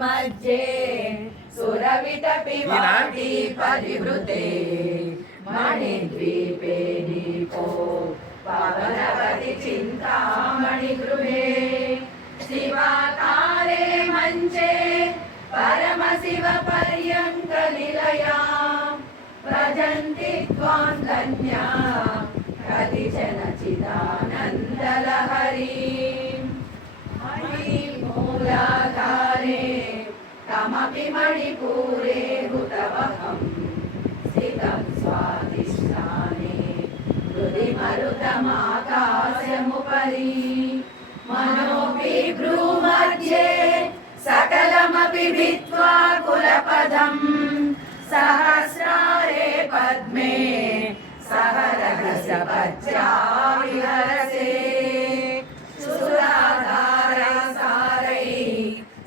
ಮಧ್ಯೆ ಸುರವಿಟಪಿಮಾಟಿ ಪರಿವೃತೆ ಮಣಿದ್ವೀಪೆ ದೀಪೋ ಪವನವತಿ ಚಿಂತಾಮಣಿ ಗೃಹೆ ಶಿವಕಾರೆ ಮಂಚೆ ಪರಮ ಶಿವ ಪರ್ಯಂಕ ನಿಲಯ ಪ್ರಜಂತಿ ತ್ವಾಂ ಕನ್ಯಾ स्थितं स्वादिष्ठाने हृदि मरुतमाकाशमुपरि मनोऽपि भ्रूमध्ये सकलमपि भित्त्वा कुलपदम् सहस्रारे पद्मे सहरहसपत्या विहरसे सुराधारसारै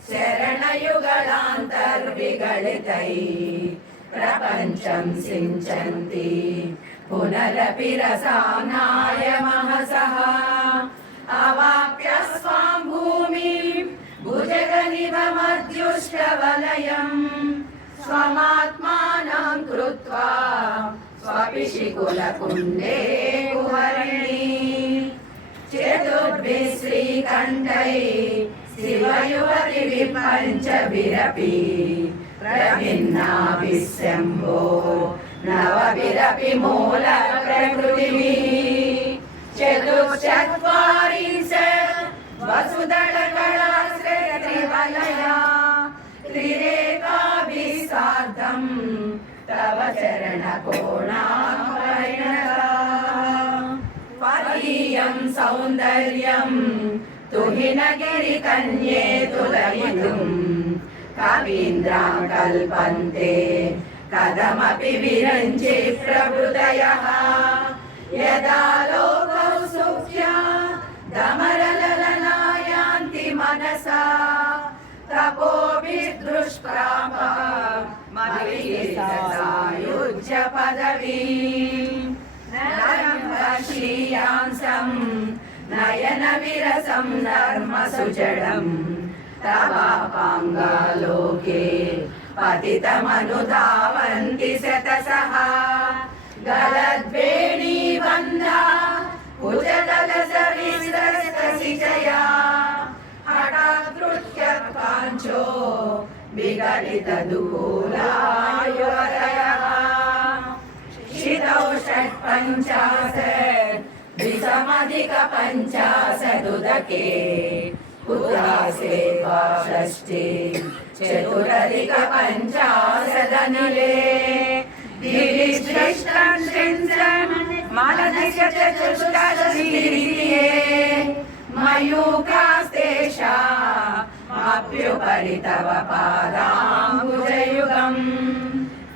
शरणयुगलान्तर्विगलितै प्रपञ्चं सिञ्चन्ति पुनरपि रसानाय महसः अवाप्य स्वां भूमिं भुजगनिभमद्युष्टवलयम् स्वमात्मानं कृत्वा स्वपिशिकुलकुण्डे कुहरिणी चतुर्भिः श्रीकण्ठै शिवयुवतिभिः पञ्चभिरपि ప్రవిన్నాభిశంభో నవవిరపి మూల ప్రకృతిమి చతుశ్చత్వారింశ వసుదళ కళాశ్రేత్రివలయా త్రిరేకాభిసార్ధం తవ చరణ కోణాపరిణత పరీయం సౌందర్యం తుహినగిరి కన్యే తులయితుం कवीन्द्रां कल्पन्ते कथमपि विरञ्चि प्रभृतयः यदा लोकौ सुख्या दमरललनायान्ति मनसा तपोभिर्दुष्प्राप मवियुज्य पदवीम् नरम्बश्रीयांसं नयनविरसं नर्मसुजडम् तवापाङ्गालोके पतितमनुधावन्ति शतसः गलद्वेणीबन्धा कुजतलसविस्तसिचया हठादृत्य काञ्चो विगलितदुकूलायुवतयः शितौ षट्पञ्चाशत् द्विसमधिकपञ्चाशदुदके उदासेवा षष्ठी चतुरधिकपञ्चाशदनिले दिविश्रेष्ठं चन्द्रं मालदिशचतुष्टधिये मयूकास्तेषाप्युपरि तव पादाम्बुजयुगम्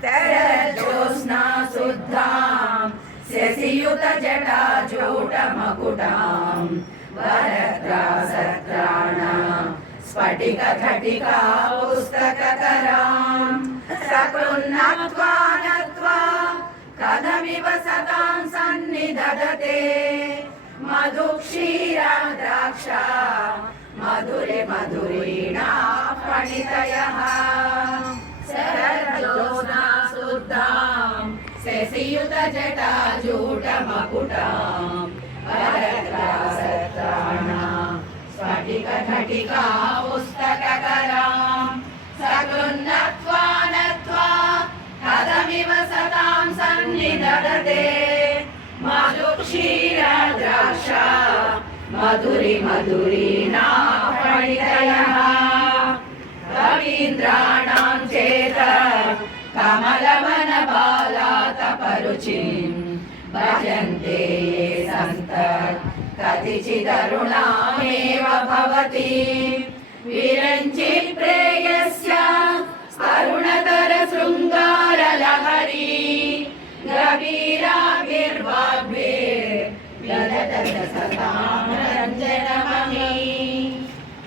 तरज्योत्स्ना शुद्धां शशियुतजटाजूटमकुटां वरद्रासर स्फटिकघटिका पुस्तककराम् सकृन्नत्वा नत्वा कथमिव सतां सन्निधते मधुक्षीरा द्राक्षा मधुरे मधुरीणा फणितयः सरलोना शुद्धां शशियुतजटाजूटमकुटाम् स्फटिकघटिका पुस्तककरां सकृन्नत्वा नत्वा कथमिव सतां सन्निधदते मधुक्षीरा द्राक्षा मधुरि मधुरीणा फणितयः रवीन्द्राणां चेत कमलवनबालातपरुचिं भजन्ते ये सन्त कतिचिदरुणामेव भवति विरञ्जित् प्रेयस्य अरुणतरशृङ्गारलहरी गभीराभिर्वाग्भे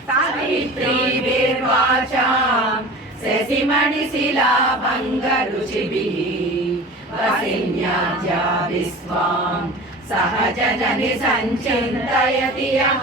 सावित्रीभिर्वाचाम् शशिमणिशिलाभङ्गरुचिभिः वसिन्याद्या विश्वाम् सहजननि सञ्चिन्तयति यः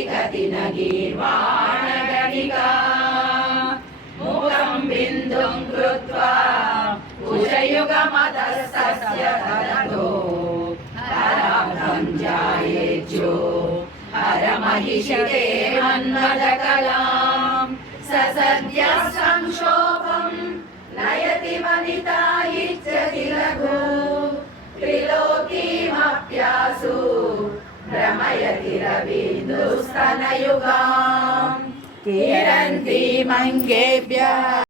कति कति न गीर्वाणगणिका मुखं बिन्दुं कृत्वा कुशयुगमतस्तस्य हरतो हराभं जायेज्यो हरमहिषिते मन्मदकलां स सद्य संक्षोभं रवीन्दुस्तनयुगाम् किरन्ति मङ्गेभ्यः